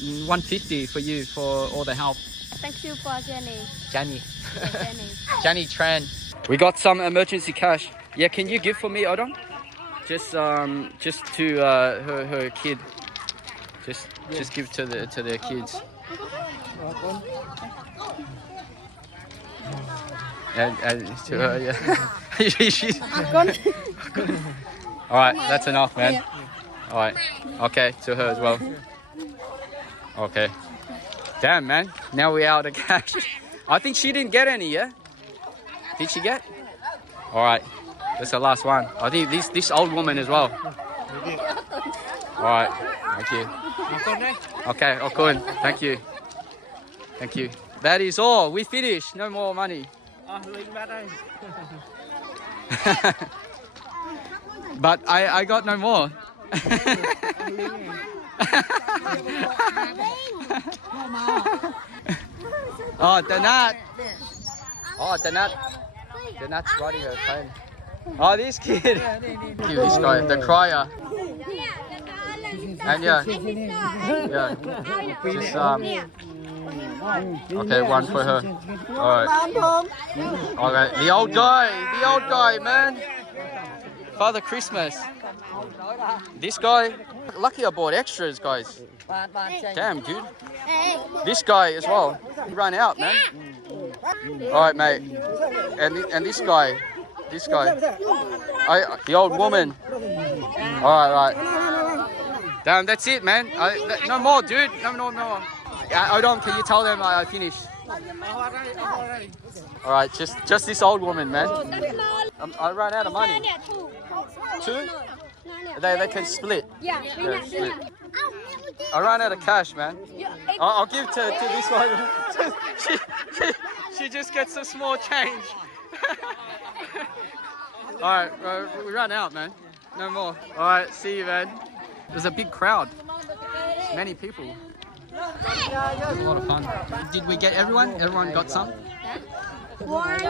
150 for you for all the help. Thank you for Janny. Janny. Janny. Janny Tran. We got some emergency cash. Yeah, can you give for me, Odom? Just to her kid. Just give to their kids. And to her, yeah. She's... All right, that's enough, man. All right, okay, to her as well. Okay. Damn, man. Now we're out of cash. I think she didn't get any, yeah? Did she get? All right, that's the last one. I think this old woman as well. All right, thank you. Okay, okay, thank you. Thank you. That is all. We finished. No more money. But I got no more. Oh, Danat. Oh, Danat. Danat's riding a train. Oh, this kid. This guy, the crier. And yeah. Just okay, one for her. All right. Okay, the old guy, man. Father Christmas. This guy. Lucky I bought extras, guys. Damn, dude. This guy as well. He ran out, man. All right, mate. And this guy. The old woman. All right. Damn, that's it, man. No more, dude. No more. Odom, can you tell them I finished? All right, just this old woman, man. I ran out of money. Two? They can split. Yeah, split. I ran out of cash, man. I'll give to this one. she just gets a small change. All right, we ran out, man. No more. All right, see you, man. There's a big crowd. Many people. It was a lot of fun. Did we get everyone? Everyone got some? Okay,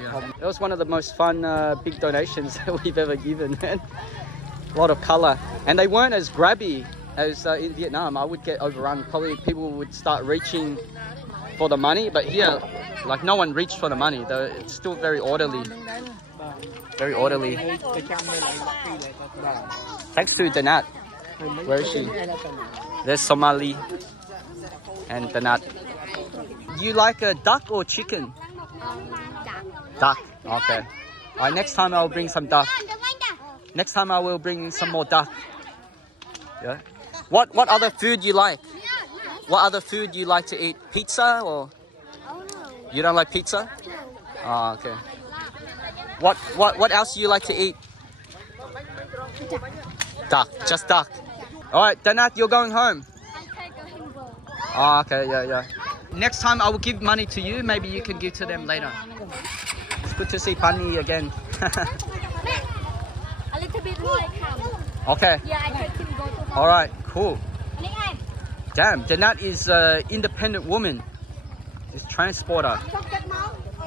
yeah. It was one of the most fun big donations that we've ever given, man. A lot of color. And they weren't as grabby as in Vietnam. I would get overrun. Probably people would start reaching for the money, but here, like, no one reached for the money. Though it's still very orderly. Very orderly. Thanks to Danat. Where is she? There's Somalie and Danat. Do you like a duck or chicken? Duck. Okay. Alright, next time I'll bring some duck. Next time I will bring some more duck. Yeah. What other food you like? What other food you like to eat? Pizza or? You don't like pizza? Oh, okay. What else do you like to eat? Duck. Just duck. Alright, Danat, you're going home. Oh, okay, yeah. Next time I will give money to you. Maybe you can give to them later. It's good to see Pani again. A little bit more come. Okay. Yeah, I take him go to home. All right, cool. Damn, Danat is an independent woman. She's a transporter.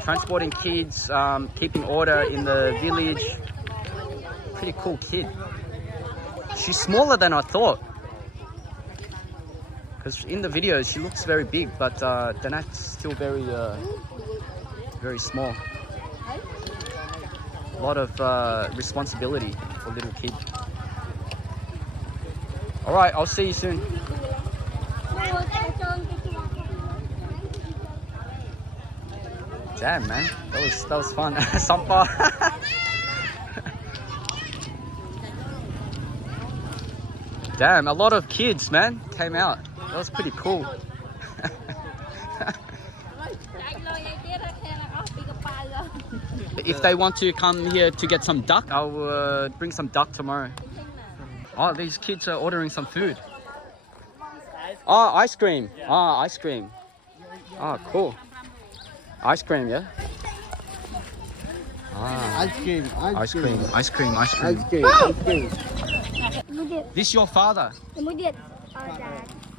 Transporting kids, keeping order in the village. Pretty cool kid. She's smaller than I thought. Because in the videos she looks very big, but Danat's still very small. A lot of responsibility for a little kid. All right, I'll see you soon. Damn, man, that was fun. Sampa. Damn, a lot of kids, man, came out. That was pretty cool. If they want to come here to get some duck, I'll bring some duck tomorrow. Oh, these kids are ordering some food. Oh, ice cream. Oh, ice cream. Oh, cool. Ice cream, yeah? Ah. Ice cream. This your father?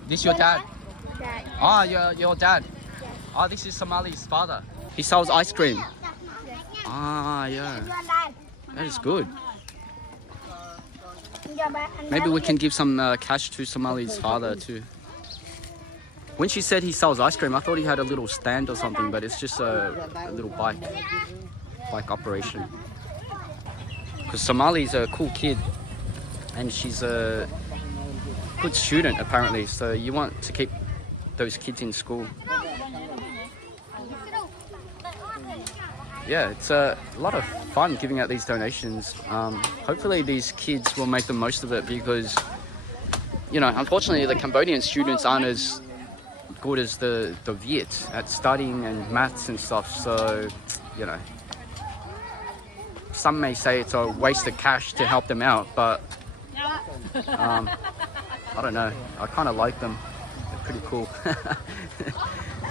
This your dad? Oh, your dad. Oh, this is Somalie's father. He sells ice cream. Ah, yeah. That is good. Maybe we can give some cash to Somalie's father too. When she said he sells ice cream, I thought he had a little stand or something, but it's just a little bike operation. Because Somalie's a cool kid, and she's a good student apparently. So you want to keep those kids in school. Yeah, it's a lot of fun giving out these donations. Hopefully these kids will make the most of it because, you know, unfortunately the Cambodian students aren't as good as the Viet at studying and maths and stuff. So, you know, some may say it's a waste of cash to help them out, but I don't know. I kind of like them. They're pretty cool.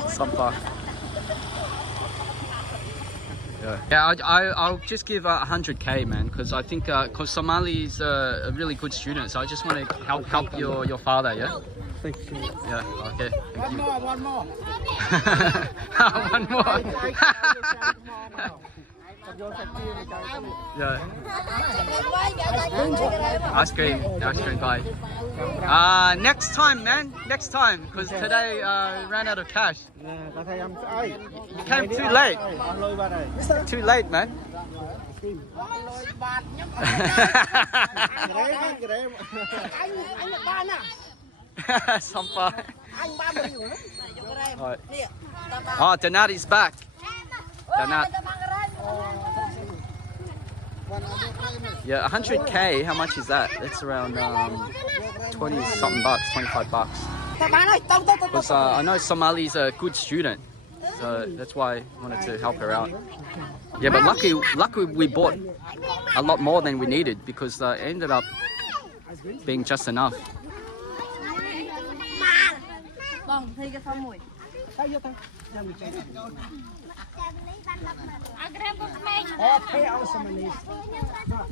Sampa. Yeah, I'll just give 100k, man, because I think because Somalie is a really good student, so I just want to help your father, yeah. Thank you. Yeah. Okay. Thank you. One more. One more. Yeah. Ice cream, bye. Next time, man. Next time, because today we ran out of cash. You came too late. Too late, man. Sampa. Oh, Danat is back. Danat. Yeah, 100k, how much is that? It's around 20 something bucks, 25 bucks. Because I know Somali's a good student, so that's why I wanted to help her out. Yeah, but luckily we bought a lot more than we needed because it ended up being just enough.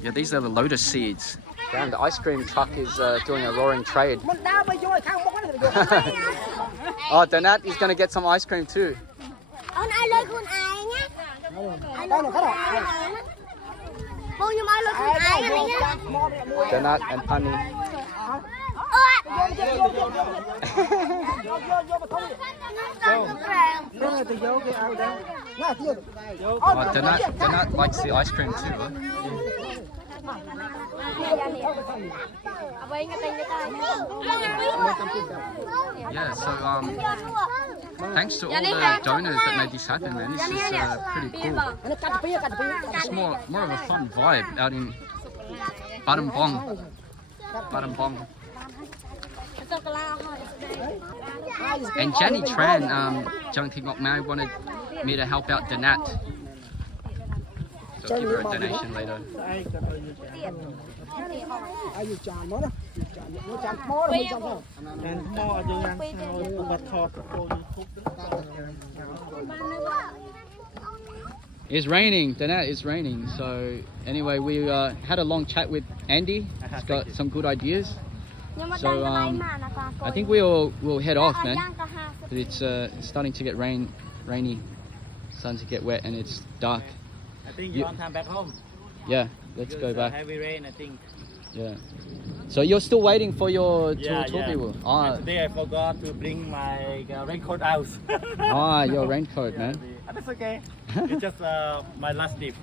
Yeah, these are the lotus seeds. Damn, the ice cream truck is doing a roaring trade. Oh, Danat is going to get some ice cream too. Danat and Pani. Oh, Danat likes the ice cream too, huh? Yeah, so thanks to all the donors that made this happen, man. This is pretty cool. It's more of a fun vibe out in Battambong. And Janny Tran, Jung Thich Ngok Mai, wanted me to help out Danat. So I'll give her a donation later. It's raining, Danat, it's raining. So anyway, we had a long chat with Andy. He's got some good ideas. So I think we'll head off, man. It's starting to get rainy, starting to get wet, and it's dark. I think you want to come back home. Yeah, let's go back. Heavy rain, I think. Yeah. So you're still waiting for your tour people? And today I forgot to bring my raincoat out. Your raincoat, man. That's okay. It's just my last dip.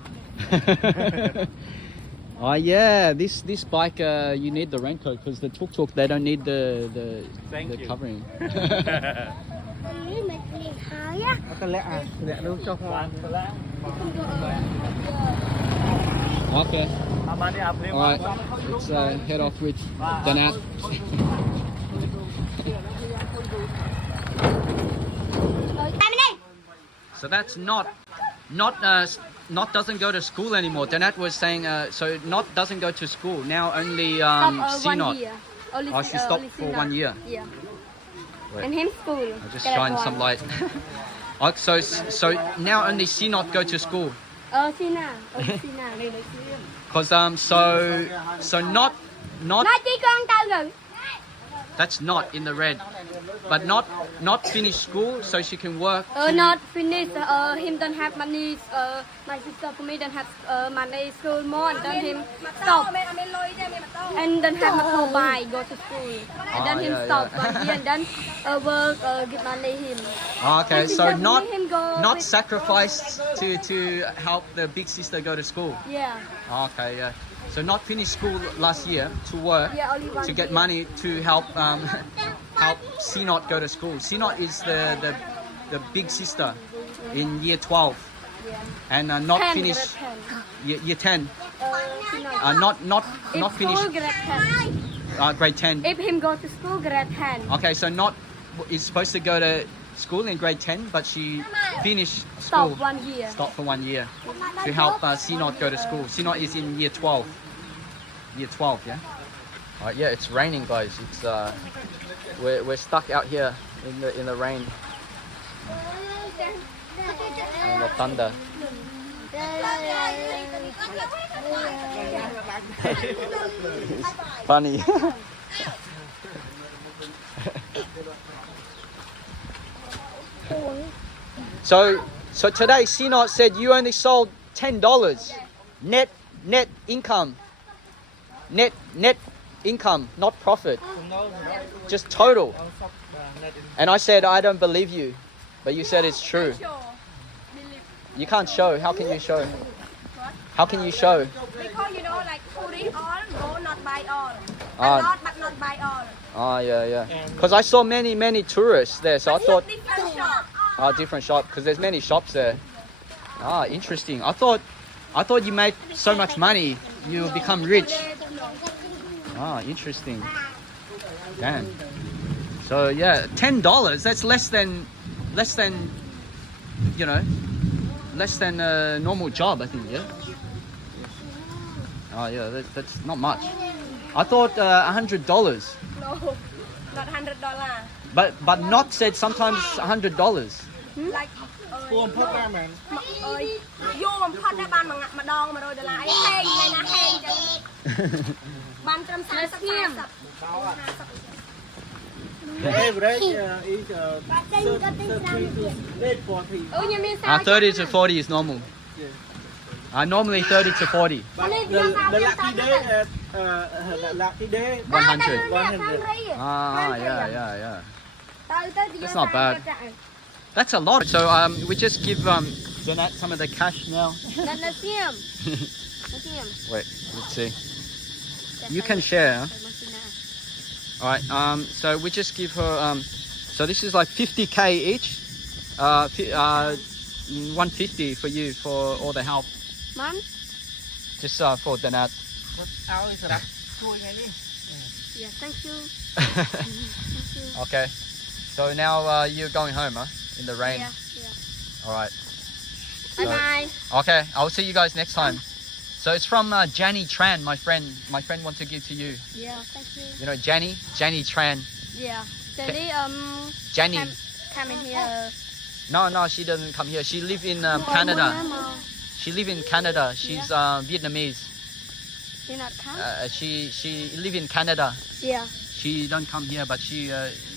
Oh yeah, this bike you need the raincoat because the tuk-tuk they don't need the covering. Okay. Alright, let's head off with Danat. So that's not doesn't go to school anymore. Danat was saying, so not doesn't go to school now. Only C not. Oh, she stopped for 1 year. Yeah. Wait. And him school. I'll just shine some light. Oh, so now only C not go to school. Sina. Cause so not. Nói chi con tao rồi. That's not in the red. But not finish school so she can work. Not finished. Him don't have money. My sister for me don't have money. School more and then him stop. And then have to buy go to school. And then him stop 1 year and then work give money him. Okay, so And him go not with- sacrificed to help the big sister go to school. Yeah. Okay, yeah. So not finish school last year to work Yeah, only 1 to get year. money to help help Sinot go to school. Sinot is the big sister in year 12 and not 10, finish grade 10. year 10. Not If finish school grade 10. grade 10. If him go to school grade 10. Okay, so not is supposed to go to school in grade 10, but she finished school. Stop 1 year. Stop for 1 year to help Sinot go to school. Sinot is in year 12. Year 12, yeah. Alright, yeah, it's raining, guys. It's we're stuck out here in the rain and the thunder. It's funny. So today Sinot said you only sold $10 net income. Net income, not profit. Just total. And I said I don't believe you, but you said it's true. You can't show. How can you show? How can you show? Because you know, like fully all, go not buy all. Ah. A lot, but not buy all. Oh yeah. Because I saw many tourists there, so I thought Different shop. different shop because there's many shops there. Ah, interesting. I thought you made so much money, you become rich. Ah, interesting. Damn. So yeah, $10. That's less than you know, less than a normal job, I think. Yeah. Oh yeah, that's not much. I thought $100. No, not $100. But not said sometimes $100. Like, គួរបំផុតណាមែន យកបំផុតដែរបានម្ដង$100អីហេងថ្ងៃណាហេងចឹងបានត្រឹម40 average is 30 to 40 is normal. Normally 30 to 40. but the lucky day lucky day 100. 100 Yeah. That's not bad. That's a lot. So we just give Danat some of the cash now. Wait, let's see. You can share. Huh? All right. So we just give her. So this is like 50K each. 150 for you for all the help. Mom? Just for Danat. ឲ្យសម្រាប់ជួយថ្ងៃនេះ Yeah, thank you. Okay. So now you're going home, huh? In the rain. Yeah. All right. Bye bye. Okay. I'll see you guys next time. So it's from Janny Tran, my friend. My friend wants to give to you. Yeah, thank you. You know Janny Tran. Yeah. Jenny, Janny. come in here. No, she doesn't come here. She live in Canada. She live in Canada. She's Vietnamese. She not come? She live in Canada. Yeah. She don't come here, but she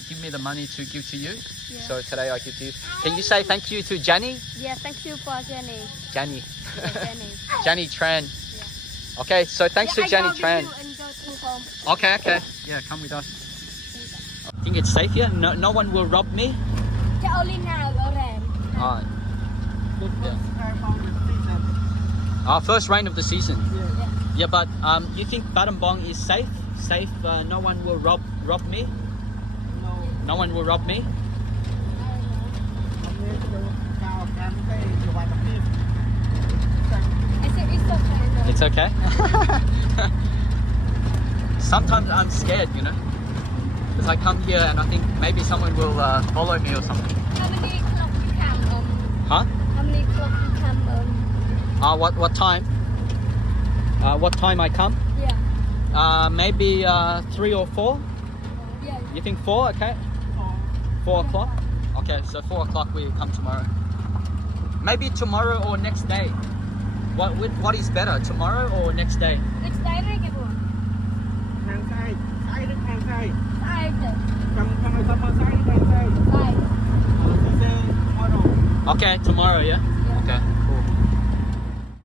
give me the money to give to you. Yeah. So today I give to you. Can you say thank you to Janny? Yeah, thank you for Jenny. Janny. Yeah, Jenny. Janny Tran. Okay, so thanks to Janny Tran. And go to home. Okay. Yeah, come with us. I think it's safe here. No one will rob me. Cho only now, Oren. Alright. First rain of the season. Yeah, but you think Battambang is safe? Safe. No one will rob me. No one will rob me. I said it's okay. It's okay. Sometimes I'm scared, you know, because I come here and I think maybe someone will follow me or something. How many o'clock you come? Huh? How many o'clock you come? What time? What time I come? Yeah. Maybe 3 or 4. Yeah. You think 4? Okay. 4 o'clock. Okay, so 4 o'clock we come tomorrow. Maybe tomorrow or next day. What is better, tomorrow or next day? Next day, right? ខាងស្អែក Sai đến hàng sai. ស្អែកទៅ Trong này summer sai đến hàng sai. ស្អែក Tuesday tomorrow. Okay, tomorrow, yeah? Okay.